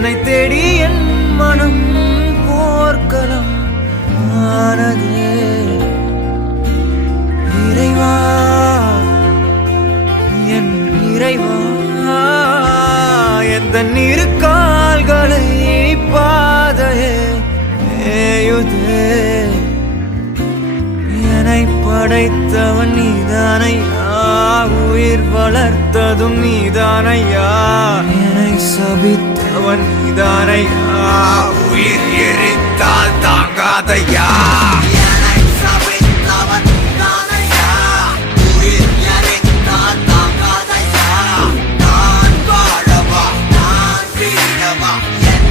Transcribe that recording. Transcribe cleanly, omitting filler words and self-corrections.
என்னை தேடி என் மனம் போர்க்களம் ஆனதே. இறைவா என் இறைவா எந்த இரு கால்களை பாதையே ஏயுதே. என்னை படைத்தவன் நீதானையா, உயிர் வளர்த்ததும் நீதானையா. என்னை சபித்தவன் நீதானையா, உயிர் எரித்தால் தாங்காதையா. நான் வாழவா நான் வீழவா என்